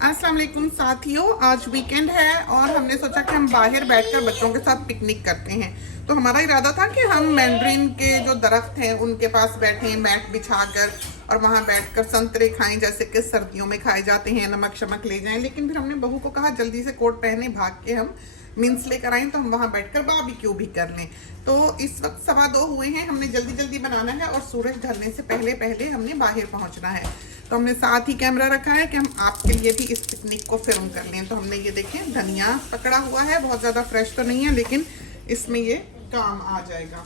अस्सलाम वालेकुम साथियों, आज वीकेंड है और हमने सोचा कि हम बाहर बैठकर बच्चों के साथ पिकनिक करते हैं। तो हमारा इरादा था कि हम मैंड्रीन के जो दरख्त हैं उनके पास बैठें, मैट बिछाकर और वहाँ बैठकर संतरे खाएं जैसे कि सर्दियों में खाए जाते हैं, नमक शमक ले जाएं। लेकिन फिर हमने बहू को कहा जल्दी से कोट पहने भाग के हम मीन्स लेकर आएँ तो हम वहाँ बैठकर बारबेक्यू भी कर लें। तो इस वक्त 2:15 हुए हैं, हमने जल्दी जल्दी बनाना है और सूरज ढलने से पहले पहले हमने बाहर पहुँचना है। तो हमने साथ ही कैमरा रखा है कि हम आपके लिए भी इस पिकनिक को फिल्म कर लें। तो हमने ये देखें धनिया पकड़ा हुआ है, बहुत ज़्यादा फ्रेश तो नहीं है लेकिन इसमें ये काम आ जाएगा।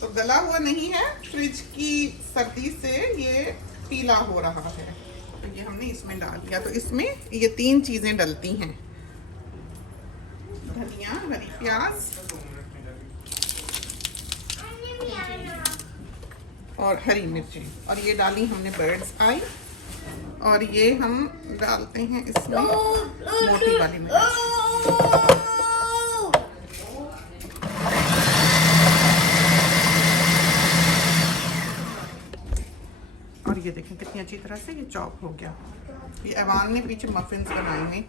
तो गला हुआ नहीं है, फ्रिज की सर्दी से ये पीला हो रहा है। तो ये हमने इसमें डाल दिया। तो इसमें ये 3 चीज़ें डलती हैं, धनिया, हरी प्याज और हरी मिर्चें। और ये डाली हमने बर्ड्स आई और ये हम डालते हैं इसमें मोटी वाली मिर्च। और ये देखें कितनी अच्छी तरह से ये चॉप हो गया। ये अवान ने पीछे मफिन्स बनाए हैं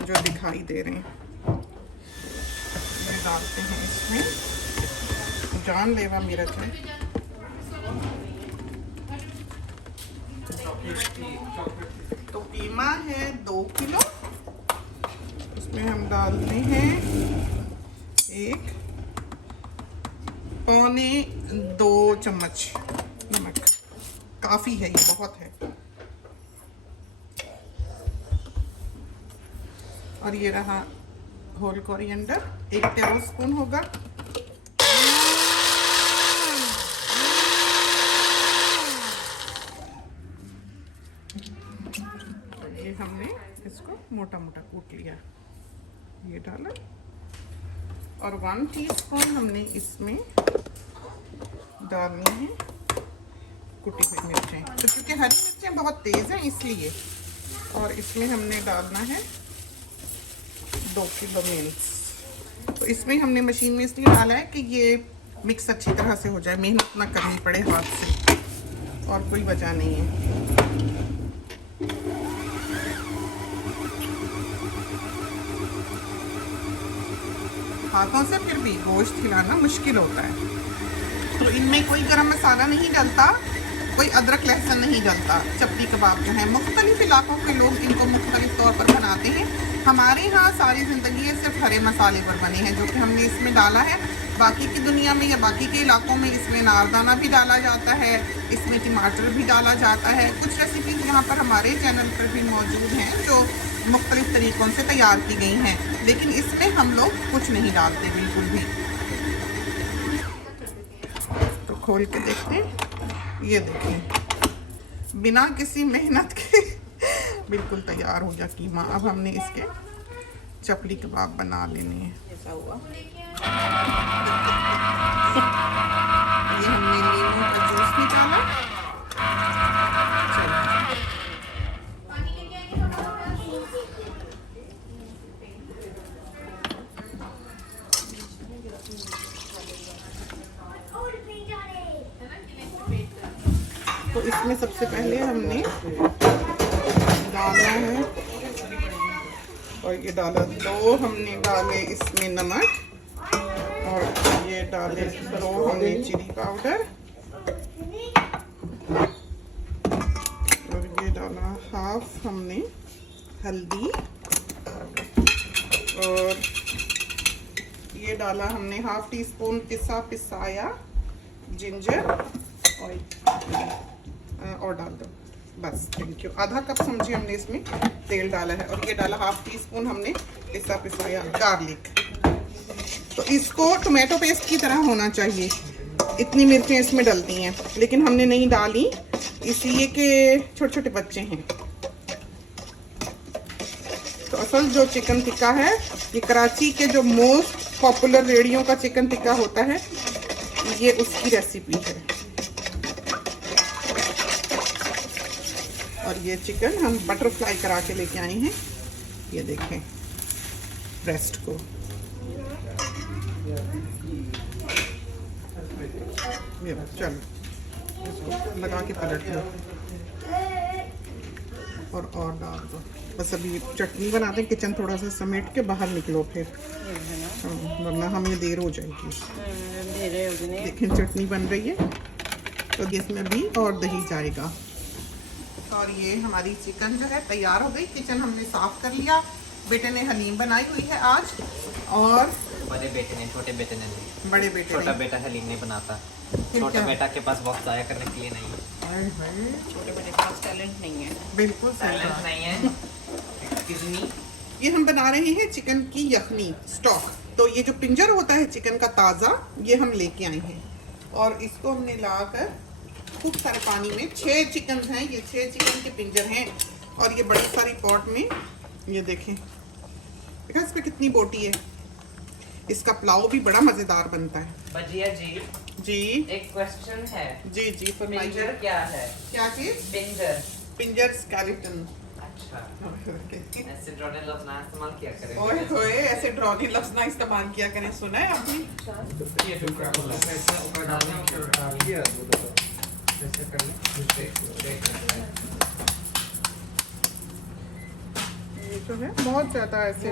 जो दिखाई दे रहे हैं। ये डालते हैं इसमें जानलेवा मिर्च है। तो कीमा है 2 किलो, उसमें हम डाल रहे हैं 1 पौने 2 चम्मच नमक। काफ़ी है, ये बहुत है। और ये रहा होल कोरिएंडर, 1 टेबलस्पून होगा। ये हमने इसको मोटा मोटा कूट लिया, ये डाला। और 1 टीस्पून हमने इसमें डालनी है कुटी हुई मिर्चें। तो क्योंकि हरी मिर्चें बहुत तेज़ हैं इसलिए। और इसमें हमने डालना है 2 किलो मिर्च। तो इसमें हमने मशीन में इसलिए डाला है कि ये मिक्स अच्छी तरह से हो जाए, मेहनत ना करनी पड़े हाथ से, और कोई वजह नहीं है। हाथों से फिर भी गोश्त खिलाना मुश्किल होता है। तो इनमें कोई गरम मसाला नहीं डलता, कोई अदरक लहसुन नहीं डलता। चपटी कबाब जो है, मुख्तलिफ इलाकों के लोग इनको मुख्तलिफ तौर पर बनाते हैं। हमारे यहाँ सारी ज़िंदगी ये सिर्फ हरे मसाले पर बने हैं जो कि हमने इसमें डाला है। बाकी की दुनिया में या बाकी के इलाकों में इसमें नारदाना भी डाला जाता है, इसमें टमाटर भी डाला जाता है। कुछ रेसिपीज़ यहाँ पर हमारे चैनल पर भी मौजूद हैं जो मुख्तलिफ तरीक़ों से तैयार की गई हैं, लेकिन इसमें हम लोग कुछ नहीं डालते बिल्कुल भी। तो खोल के देखते हैं, ये देखें बिना किसी मेहनत के बिल्कुल तैयार हो गया कीमा। अब हमने इसके चपली कबाब बना लेने हैं। ऐसा हुआ ये हमने नींबू का जूस निकाला। तो इसमें सबसे पहले हमने डालना है, और ये डाला 2 हमने डाले इसमें नमक, और ये डाले 2 हमने चिली पाउडर, और ये डाला 1/2 हमने हल्दी, और ये डाला हमने 1/2 टीस्पून पिसाया जिंजर और डाल दो बस। Thank you. आधा कप समझिए हमने इसमें तेल डाला है। और ये डाला 1/2 टीस्पून हमने पिसाया गार्लिक। तो इसको टोमेटो पेस्ट की तरह होना चाहिए, इतनी मिर्चें इसमें डलती हैं, लेकिन हमने नहीं डाली इसलिए कि छोटे छोटे बच्चे हैं। तो असल जो चिकन टिक्का है, ये कराची के जो मोस्ट पॉपुलर रेडियो का चिकन टिक्का होता है, ये उसकी रेसिपी है। और ये चिकन हम बटरफ्लाई करा के लेके आए हैं, ये देखें ब्रेस्ट को। चलो इसको लगा के पलट लो। और डाल दो। बस अभी चटनी बनाते हैं, किचन थोड़ा सा समेट के बाहर निकलो फिर, वरना हमें देर हो जाएगी। देखें चटनी बन रही है, तो इसमें भी और दही जाएगा। और ये हमारी चिकन जो है तैयार हो गई। किचन हमने साफ कर लिया। बेटे ने हलीम बनाई हुई है आज, और बड़े बेटे ने, छोटे बेटे ने नहीं। बड़े बेटे छोटा बेटा हलीम नहीं बनाता। छोटा बेटा के पास वक्त जाया करने के लिए नहीं है। छोटे बेटे के पास टैलेंट नहीं है। बिल्कुल टैलेंट नहीं है। कितनी ये हम बना रहे हैं चिकन की यखनी स्टॉक। तो ये जो पिंजर होता है चिकन का ताज़ा, ये हम लेके आए हैं और इसको हमने लाकर खूब सारे पानी में, 6 चिकन हैं ये, 6 चिकन के पिंजर हैं। और ये बड़ी सारी पॉट में, ये देखें देखा इस पे कितनी बोटी है। इसका पुलाव भी बड़ा मज़ेदार बनता है। बजिया जी जी एक क्वेश्चन है। जी जी फरमाइए। पिंजर क्या है? क्या चीज़? पिंजर। पिंजर स्केलेटन। अच्छा, ऐसे ड्रोने लफ्ज़ ना इस्तेमाल किया करें। ओए होए, ऐसे ड्रॉनी लफ्ज़ ना इस्तेमाल किया करें। सुना है आपने? ये जो है बहुत ज़्यादा ऐसे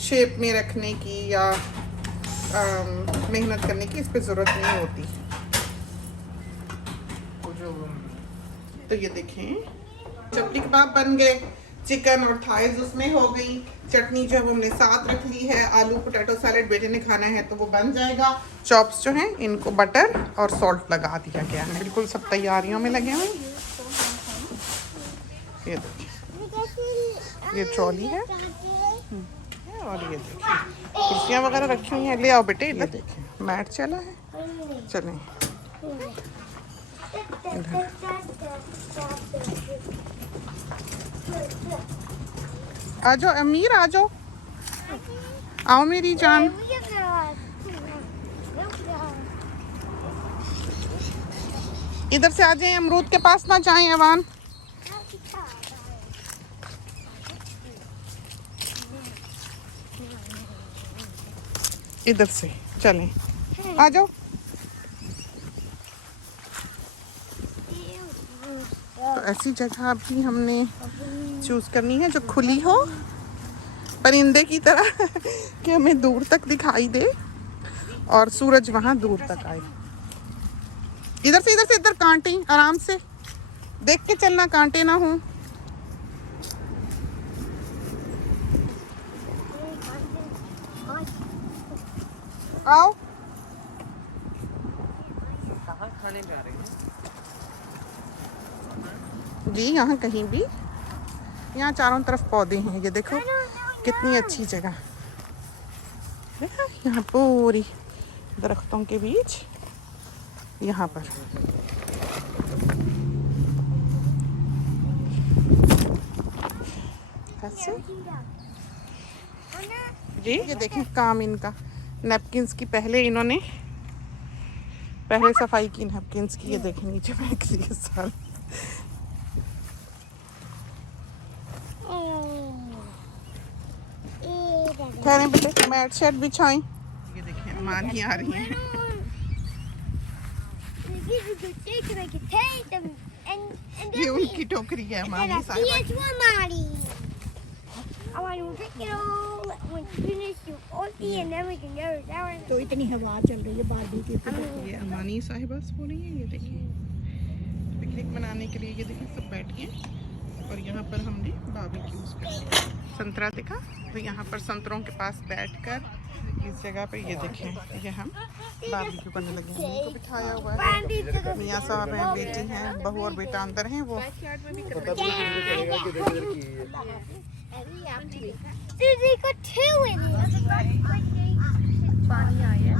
शेप में रखने की या मेहनत करने की इस पे ज़रूरत नहीं होती। तो ये देखें चपली कबाब बन गए, चिकन और थाइज उसमें हो गई। चटनी जो है वो हमने साथ रख ली है। आलू पोटैटो सैलेड बेटे ने खाना है तो वो बन जाएगा। चॉप्स जो हैं इनको बटर और सॉल्ट लगा दिया गया है। बिल्कुल सब तैयारियों में लगे हुए। ये देखिए ये ट्रॉली है और ये देखिए कुर्सियाँ वगैरह रखी हुई हैं। ले आओ बेटे, ये देखिए मैट चला है। चलें आ जाओ अमीर, आ जाओ, आओ मेरी जान। इधर से आ जाएं, अमरूद के पास ना जाएं अवान। इधर से चलें, आ जाओ। तो ऐसी जगह भी हमने चूज़ करनी है जो खुली हो, परिंदे की तरह कि हमें दूर तक दिखाई दे और सूरज वहाँ दूर तक आए। इधर से इधर कांटे, आराम से देख के चलना, कांटे ना हो। आओ कहाँ खाने जा रहे हैं? जी यहाँ कहीं भी, यहाँ चारों तरफ पौधे हैं। ये देखो कितनी अच्छी जगह, देखा यहाँ पूरी दरख्तों के बीच, यहाँ पर ऐसे। जी ये देखें काम इनका, नैपकिन्स की पहले सफाई की नैपकिन्स की। ये देखें नीचे फेंक दिए सारे। ठहरें बेटे, मैट शेट बिछाएं। ये देखें मानी आ रही हैं। ये उनकी टोकरी है मानी साहिबा। तो इतनी हवा चल रही है बारबी की। ये अमानी साहिबा सो रही है। ये देखिए पिकनिक मनाने के लिए, ये देखिए सब बैठ गए और यहाँ पर हमने बारबेक्यूज़ कर लिया। संतरा देखा, तो यहाँ पर संतरों के पास बैठकर इस जगह पे ये देखें ये हम बारबेक्यू करने लगे हैं। इनको बिठाया हुआ है, मियाँ साहब हैं, बेटी हैं, बहू और बेटा अंदर हैं। वो पानी आया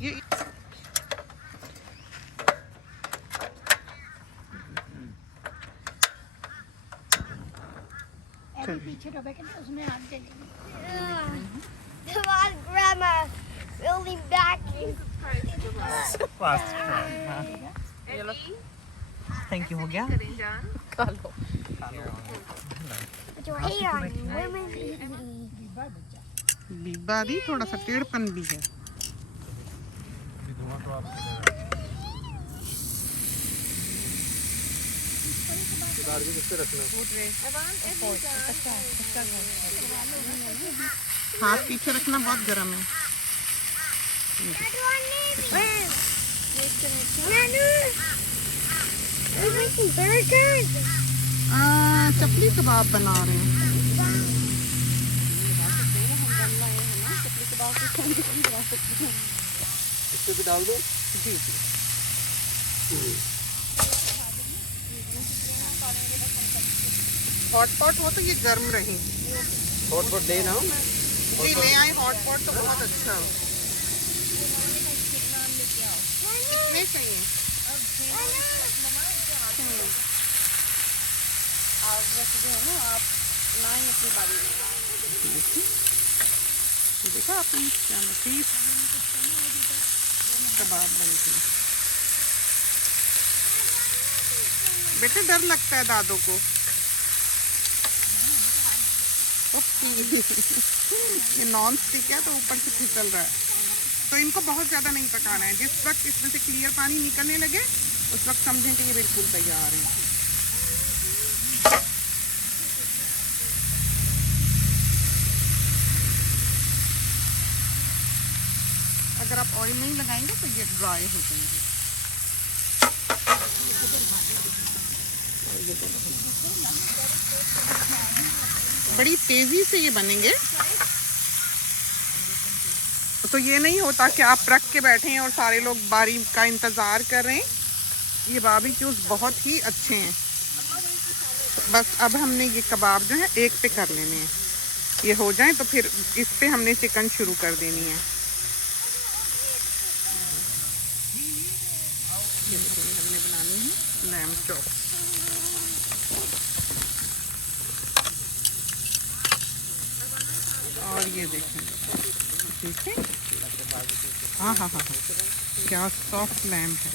ये पीछे उसमें हाथ चलेगी। Grandma really back. Thank you, हो गया। Put your hair on. Women Biba दी थोड़ा सा टेढ़पन भी है। हाथ पीछे रखना, बहुत गर्म है। चपली कबाब बना रहे हैं। इससे भी डाल दो। जी जी। हॉट पॉट हो तो ये गर्म रहे। हॉट पॉट दे ना जी ले आए हॉट पॉट तो बहुत अच्छा हो। कितने चाहिए? देखा आपने क्या नफीस कबाब बनते हैं। बेटे डर लगता है दादों को। ये नॉन स्टिक है तो ऊपर से फिसल रहा है, तो इनको बहुत ज़्यादा नहीं पकाना है। जिस वक्त इसमें से क्लियर पानी निकलने लगे उस वक्त समझें कि ये बिल्कुल तैयार है। अगर आप ऑयल नहीं लगाएंगे तो ये ड्राई हो जाएंगे। बड़ी तेजी से ये बनेंगे, तो ये नहीं होता कि आप रख के बैठे हैं और सारे लोग बारी का इंतज़ार कर रहे हैं। ये बारबेक्यूज़ बहुत ही अच्छे हैं। बस अब हमने ये कबाब जो है एक पे कर लेने हैं। ये हो जाए तो फिर इस पे हमने चिकन शुरू कर देनी है। ये देखिए हमने बनानी है लैम चॉप। और ये देखें, ठीक है। हाँ हाँ हाँ, क्या सॉफ्ट लैम्प है।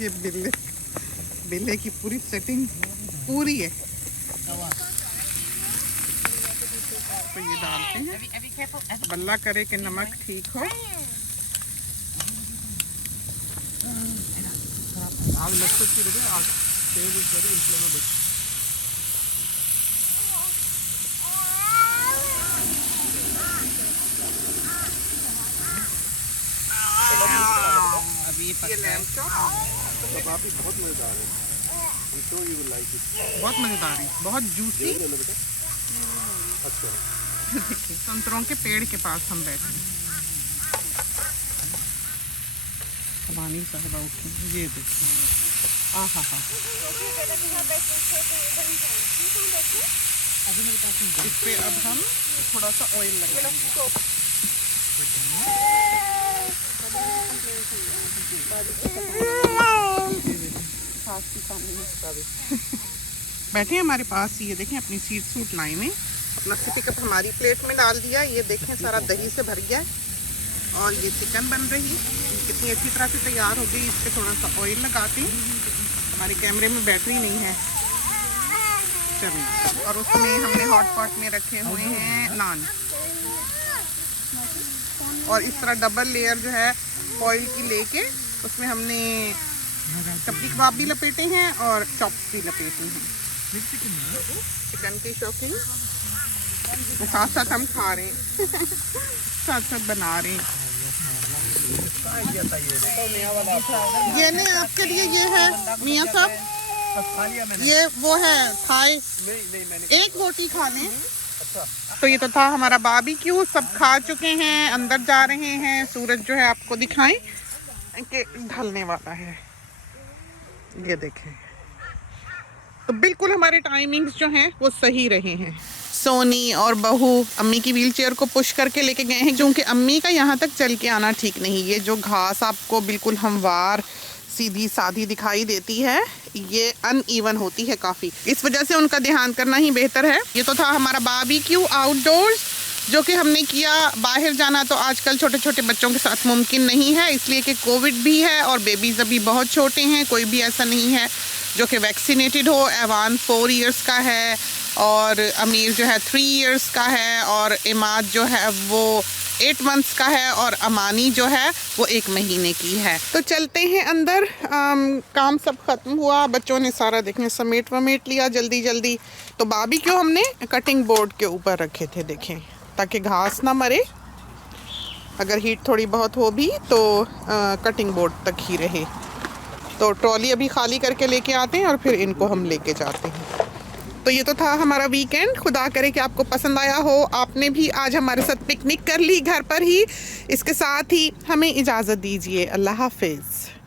ये बिल्ले की पूरी सेटिंग पूरी है। तो ये डालते हैं, बल्ला करे कि नमक ठीक हो। आग लग सकती है, आग तेज इज वेरी इन्फ्लेमेबल। ये लैम्प चॉप कबाब भी बहुत मज़ेदार है। I'm sure you will like it। बहुत मज़ेदार है, बहुत जूसी। ले लो बेटा। अच्छा। संतरों के पेड़ के पास हम बैठे हैं। हमारी साहबा उठी, ये देखिए। आहा हा। इस पे अब हम थोड़ा सा ऑयल लगाएंगे। बैठे हमारे पास, ये देखें अपनी सीट सूट लाई में अपना सिटी कप हमारी प्लेट में डाल दिया। ये देखें सारा दही से भर गया है। और ये चिकन बन रही है, कितनी अच्छी तरह से तैयार हो गई। इस पर थोड़ा सा ऑयल लगाते हैं। हमारे कैमरे में बैटरी नहीं है, चलिए। और उसमें हमने हॉट पॉट में रखे हुए हैं नान, और इस तरह डबल लेयर जो है ऑयल की लेके उसमें हमने चपली कबाब भी लपेटे हैं और चॉप्स भी लपेटे हैं। चिकन की शौकीन, साथ साथ हम खा रहे हैं साथ साथ बना रहे हैं। ये नहीं आपके लिए, ये है मियाँ साहब, ये वो है थाई। एक रोटी खा लें। तो ये तो था हमारा बारबेक्यू, सब खा चुके हैं, अंदर जा रहे हैं। सूरज जो है आपको दिखाएं कि ढलने वाला है, ये देखें। तो बिल्कुल हमारे टाइमिंग्स जो हैं वो सही रहे हैं। सोनी और बहू अम्मी की व्हीलचेयर को पुश करके लेके गए हैं, क्योंकि अम्मी का यहाँ तक चल के आना ठीक नहीं। ये जो घास आपको बिल्कुल हमवार सीधी साधी दिखाई देती है, ये अनइवन होती है काफ़ी, इस वजह से उनका ध्यान करना ही बेहतर है। ये तो था हमारा बारबेक्यू आउटडोर्स, जो कि हमने किया। बाहर जाना तो आजकल छोटे छोटे बच्चों के साथ मुमकिन नहीं है, इसलिए कि कोविड भी है और बेबीज़ अभी बहुत छोटे हैं। कोई भी ऐसा नहीं है जो कि वैक्सीनेटेड हो। एवान 4 इयर्स का है और अमीर जो है 3 इयर्स का है और इमाद जो है वो 8 मंथ्स का है और अमानी जो है वो 1 महीने की है। तो चलते हैं अंदर। काम सब ख़त्म हुआ, बच्चों ने सारा देखें समेट वमेट लिया जल्दी जल्दी। तो बाबी क्यों हमने कटिंग बोर्ड के ऊपर रखे थे, देखें, ताकि घास ना मरे, अगर हीट थोड़ी बहुत हो भी तो कटिंग बोर्ड तक ही रहे। तो ट्रॉली अभी खाली करके लेके आते हैं और फिर इनको हम लेके जाते हैं। तो ये तो था हमारा वीकेंड। खुदा करे कि आपको पसंद आया हो, आपने भी आज हमारे साथ पिकनिक कर ली घर पर ही। इसके साथ ही हमें इजाज़त दीजिए। अल्लाह हाफिज़।